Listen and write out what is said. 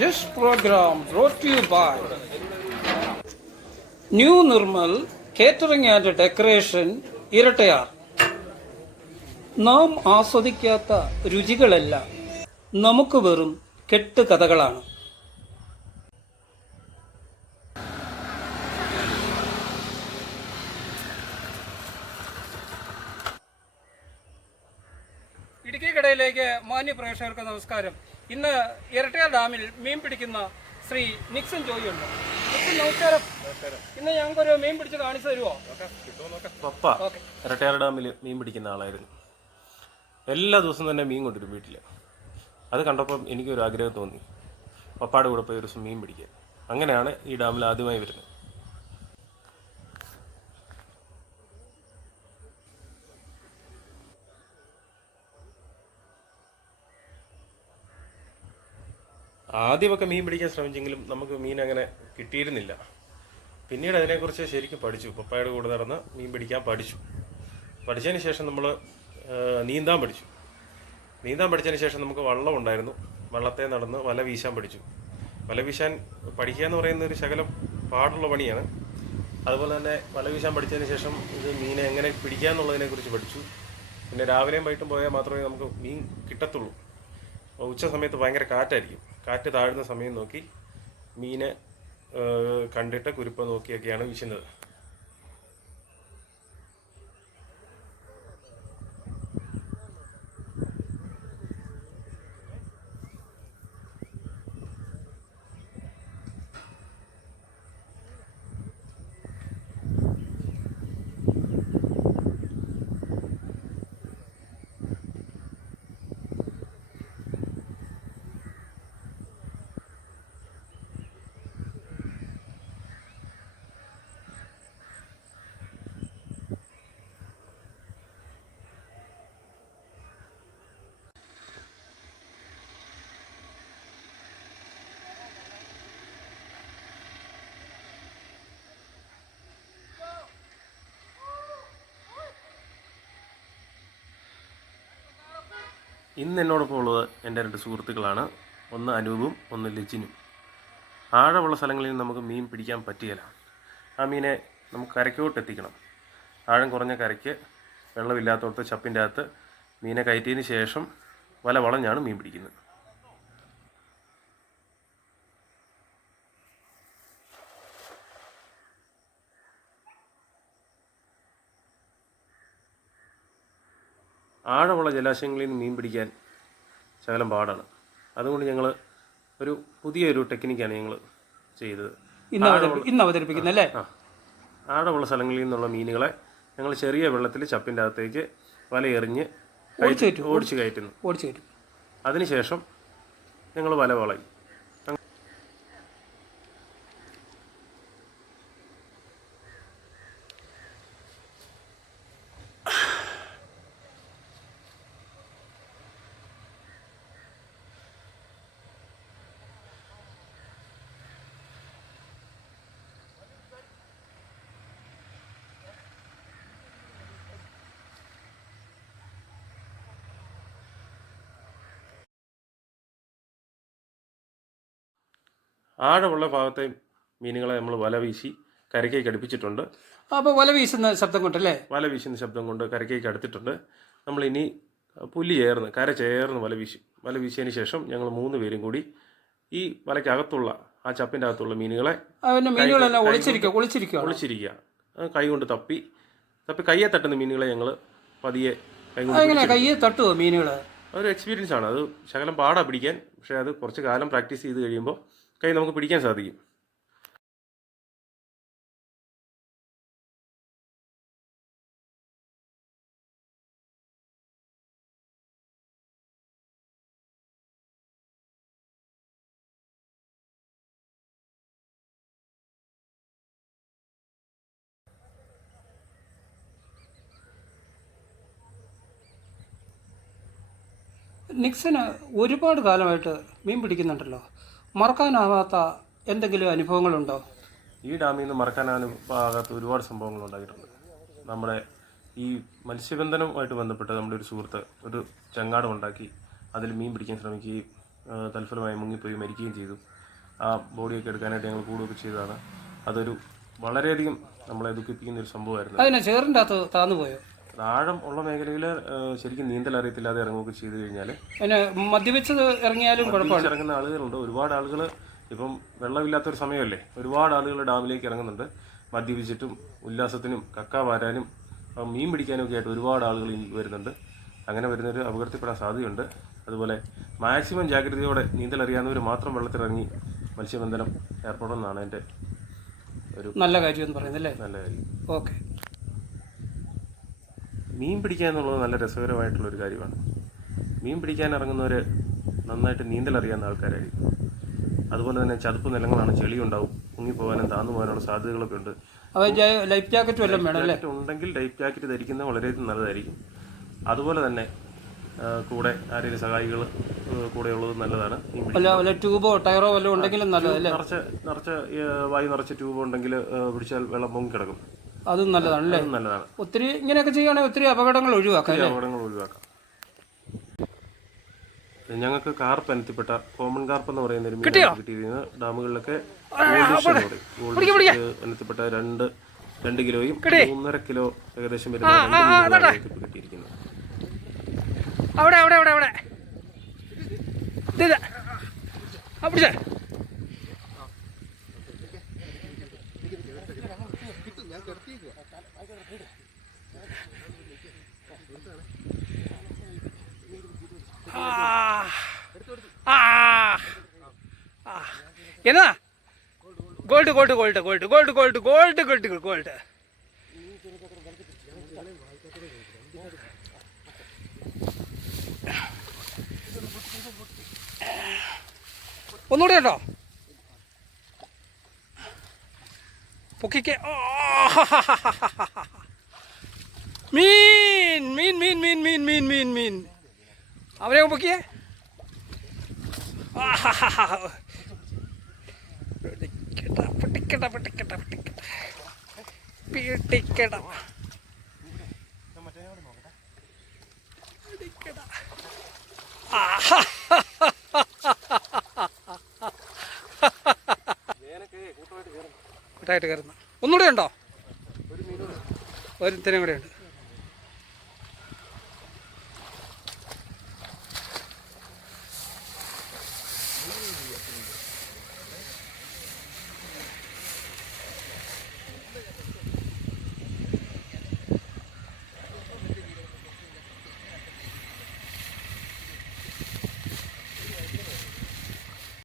This program brought to you by New Nirmal Catering and Decoration Irattayar. നാം ആസ്വദിക്കാത്ത രുചികളെല്ലാം നമുക്ക് വെറും കെട്ടുകഥകളാണ്. ഇടുക്കി കടയിലേക്ക് മാന്യ പ്രേക്ഷകർക്ക് നമസ്കാരം. ഇന്ന് ഇരട്ടയാർ ഡാമിൽ മീൻ പിടിക്കുന്ന ശ്രീ നിക്സൺ ജോയി ഉണ്ട്. നമസ്കാരം. ഇന്ന് ഞങ്ങൾക്കൊരു മീൻ പിടിച്ച് കാണിച്ചു തരുമോ? പപ്പ ഇരട്ടയാർ ഡാമിൽ മീൻ പിടിക്കുന്ന ആളായിരുന്നു. എല്ലാ ദിവസവും തന്നെ മീൻ കൊണ്ടുവരും വീട്ടിൽ. അത് കണ്ടപ്പം എനിക്കൊരു ആഗ്രഹം തോന്നി, പപ്പായുടെ കൂടെ പോയി ഒരു ദിവസം മീൻ പിടിക്കാൻ. അങ്ങനെയാണ് ഈ ഡാമിൽ ആദ്യമായി വരുന്നത്. ആദ്യമൊക്കെ മീൻ പിടിക്കാൻ ശ്രമിച്ചെങ്കിലും നമുക്ക് മീൻ അങ്ങനെ കിട്ടിയിരുന്നില്ല. പിന്നീട് അതിനെക്കുറിച്ച് ശരിക്കും പഠിച്ചു. പപ്പായുടെ കൂടെ നടന്ന് മീൻ പിടിക്കാൻ പഠിച്ചതിന് ശേഷം നമ്മൾ നീന്താൻ പഠിച്ചതിന് ശേഷം നമുക്ക് വള്ളം ഉണ്ടായിരുന്നു. വള്ളത്തെ നടന്ന് വല വീശാൻ പഠിച്ചു. വല വീശാൻ പഠിക്കുക എന്ന് പറയുന്ന ഒരു ശകലം പാടുള്ള പണിയാണ്. അതുപോലെ തന്നെ വല വീശാൻ പഠിച്ചതിന് ശേഷം ഇത് മീനെ എങ്ങനെ പിടിക്കുക എന്നുള്ളതിനെക്കുറിച്ച് പഠിച്ചു. പിന്നെ രാവിലെയും വൈകിട്ടും പോയാൽ മാത്രമേ നമുക്ക് മീൻ കിട്ടത്തുള്ളൂ. ഉച്ച സമയത്ത് ഭയങ്കര കാറ്റായിരിക്കും. കാറ്റ് താഴുന്ന സമയം നോക്കി മീനെ കണ്ടിട്ട് കുരുപ്പ നോക്കിയൊക്കെയാണ് വീശുന്നത്. ഇന്ന് എന്നോടൊപ്പം ഉള്ളത് എൻ്റെ 2 സുഹൃത്തുക്കളാണ്. ഒന്ന് അനൂപും ഒന്ന് ലിജിനും. ആഴമുള്ള സ്ഥലങ്ങളിൽ നമുക്ക് മീൻ പിടിക്കാൻ പറ്റുകയില്ല. ആ മീനെ നമുക്ക് കരയ്ക്കോട്ട് എത്തിക്കണം. ആഴം കുറഞ്ഞ കരയ്ക്ക് വെള്ളമില്ലാത്തടത്ത് ചപ്പിൻ്റെ അകത്ത് മീനെ കയറ്റിയതിന് ശേഷം വല വളഞ്ഞാണ് മീൻ പിടിക്കുന്നത്. ആഴമുള്ള ജലാശയങ്ങളിൽ നിന്ന് മീൻ പിടിക്കാൻ ശകലം പാടാണ്. അതുകൊണ്ട് ഞങ്ങൾ പുതിയൊരു ടെക്നിക്കാണ് ഞങ്ങൾ ചെയ്തത്. ഇന്ന് അവതരിപ്പിക്കുന്നത് അല്ലേ? ആഴമുള്ള സ്ഥലങ്ങളിൽ നിന്നുള്ള മീനുകളെ ഞങ്ങൾ ചെറിയ വെള്ളത്തിൽ ചപ്പിൻ്റെ അകത്തേക്ക് വലയെറിഞ്ഞ് ഓടിച്ച് കയറ്റുന്നു. അതിനുശേഷം ഞങ്ങൾ വല വളയും. ആഴമുള്ള ഭാഗത്തെ മീനുകളെ നമ്മൾ വല വീശി കരയ്ക്കേക്ക് അടുപ്പിച്ചിട്ടുണ്ട്. അപ്പോൾ വല വീശുന്ന ശബ്ദം കൊണ്ടല്ലേ? വല വീശുന്ന ശബ്ദം കൊണ്ട് കരയ്ക്കേക്ക് അടുത്തിട്ടുണ്ട്. നമ്മളിനി കര ചേർന്ന് വല വീശിയതിന് ശേഷം ഞങ്ങൾ 3 പേരും കൂടി ഈ വലയ്ക്കകത്തുള്ള ആ ചപ്പിൻ്റെ അകത്തുള്ള മീനുകളെ ഒളിച്ചിരിക്കുക. കൈ കൊണ്ട് തപ്പി കയ്യെ തട്ടുന്ന മീനുകളെ ഞങ്ങൾ പതിയെ കയ്യെ തട്ടുമോ മീനുകൾ? അതൊരു എക്സ്പീരിയൻസ് ആണ്. അത് ശകലം പാടാ പിടിക്കാൻ. പക്ഷേ അത് കുറച്ച് കാലം പ്രാക്ടീസ് ചെയ്ത് കഴിയുമ്പോൾ കൈ നമുക്ക് പിടിക്കാൻ സാധിക്കും. നിക്സന് ഒരുപാട് കാലമായിട്ട് മീൻ പിടിക്കുന്നുണ്ടല്ലോ. മറക്കാനാവാത്ത എന്തെങ്കിലും അനുഭവങ്ങളുണ്ടോ? ഈ ഡാമിൽ നിന്ന് മറക്കാനാകാത്ത ഒരുപാട് സംഭവങ്ങൾ ഉണ്ടായിട്ടുണ്ട്. നമ്മുടെ ഈ മത്സ്യബന്ധനവുമായിട്ട് ബന്ധപ്പെട്ട് നമ്മുടെ ഒരു സുഹൃത്ത് ഒരു ചങ്ങാടം ഉണ്ടാക്കി അതിൽ മീൻ പിടിക്കാൻ ശ്രമിക്കുകയും തൽഫലമായി മുങ്ങിപ്പോയി മരിക്കുകയും ചെയ്തു. ആ ബോഡിയൊക്കെ എടുക്കാനായിട്ട് ഞങ്ങൾ കൂടുകയൊക്കെ ചെയ്തതാണ്. അതൊരു വളരെയധികം നമ്മളെ ദുഃഖിപ്പിക്കുന്ന ഒരു സംഭവമായിരുന്നു. അതിനെ ചേറിൻ്റെ അകത്ത് താന്നു പോയോ? ആഴം ഉള്ള മേഖലയിൽ ശരിക്കും നീന്തൽ അറിയത്തില്ലാതെ ഇറങ്ങുകയൊക്കെ ചെയ്തു കഴിഞ്ഞാൽ അതിന് മദ്യപിച്ചത് ഇറങ്ങിയാലും കുഴപ്പമില്ല. ഇറങ്ങുന്ന ആളുകളുണ്ട്. ഒരുപാട് ആളുകൾ ഇപ്പം വെള്ളമില്ലാത്തൊരു സമയമല്ലേ, ഒരുപാട് ആളുകൾ ഡാമിലേക്ക് ഇറങ്ങുന്നുണ്ട്. മദ്യപിച്ചിട്ടും ഉല്ലാസത്തിനും കക്ക വാരാനും മീൻ പിടിക്കാനും ഒക്കെ ആയിട്ട് ഒരുപാട് ആളുകൾ വരുന്നുണ്ട്. അങ്ങനെ വരുന്നൊരു അപകടത്തിൽപ്പെടാൻ സാധ്യതയുണ്ട്. അതുപോലെ മാക്സിമം ജാഗ്രതയോടെ നീന്തൽ അറിയാവുന്നവർ മാത്രം വെള്ളത്തിലിറങ്ങി മത്സ്യബന്ധനം ഏർപ്പെടണമെന്നാണ് എൻ്റെ ഒരു നല്ല കാര്യം എന്ന് പറയുന്നത് അല്ലേ? നല്ല കാര്യം. ഓക്കെ. മീൻ പിടിക്കുക എന്നുള്ളത് നല്ല രസകരമായിട്ടുള്ളൊരു കാര്യമാണ്. മീൻ പിടിക്കാൻ ഇറങ്ങുന്നവർ നന്നായിട്ട് നീന്തൽ അറിയാവുന്ന ആൾക്കാരായിരിക്കും. അതുപോലെ തന്നെ ചതുപ്പ് നിലങ്ങളാണ്, ചെളിയുണ്ടാവും, മുങ്ങിപ്പോകാനും താന്നു പോകാനുള്ള സാധ്യതകളൊക്കെ ഉണ്ട്. ലൈഫ് ജാക്കറ്റ് വല്ലതും വേണം അല്ലേ? ഉണ്ടെങ്കിൽ ലൈഫ് ജാക്കറ്റ് ധരിക്കുന്നത് വളരെയധികം നല്ലതായിരിക്കും. അതുപോലെ തന്നെ കൂടെ ആരെങ്കിലും സഹായികൾ കൂടെ ഉള്ളത് നല്ലതാണ്. ട്യൂബോ ടയറോ വല്ലതും ഉണ്ടെങ്കിലും നല്ലതല്ലേ? നിറച്ച വായു നിറച്ച ട്യൂബ് ഉണ്ടെങ്കിൽ പിടിച്ചാൽ വെള്ളം പൊങ്ങിക്കിടക്കും. അതും നല്ലതാണ് അല്ലേ? നല്ലതാണ്. ഒത്തിരി ഇങ്ങനെയൊക്കെ ചെയ്യുകയാണെങ്കിൽ ഒത്തിരി അപകടങ്ങൾ ഒഴിവാക്കാം. ഞങ്ങൾക്ക് കാർപ്പ് അനത്തിപ്പെട്ട കോമൺ കാർപ്പ് എന്ന് പറയുന്ന ഒരു മീൻ കിട്ടിയിരുന്നത് ഡാമുകളിലൊക്കെ അനത്തിപ്പെട്ട 2 കിലോയും 3.5 കിലോ ഏകദേശം വരുന്ന കിട്ടിയിരിക്കുന്നത്. അവിടെ അവിടെ അവിടെ അവിടെ പിടിച്ചേ. എന്നാ gold gold gold gold gold gold gold gold gold. ഒന്നുകൂടെ ഉണ്ടോ? പൊക്കിക്ക്. മീൻ മീൻ മീൻ മീൻ മീൻ മീൻ മീൻ മീൻ. അവരെ പൊക്കിയേ. പിടിക്കട പിടിക്കട പിടിക്കട പിടിക്കട. കൂട്ടായിട്ട് കയറുന്ന ഒന്നുകൂടെ ഉണ്ടോ? ഒരുത്തരം കൂടെ ഉണ്ട്.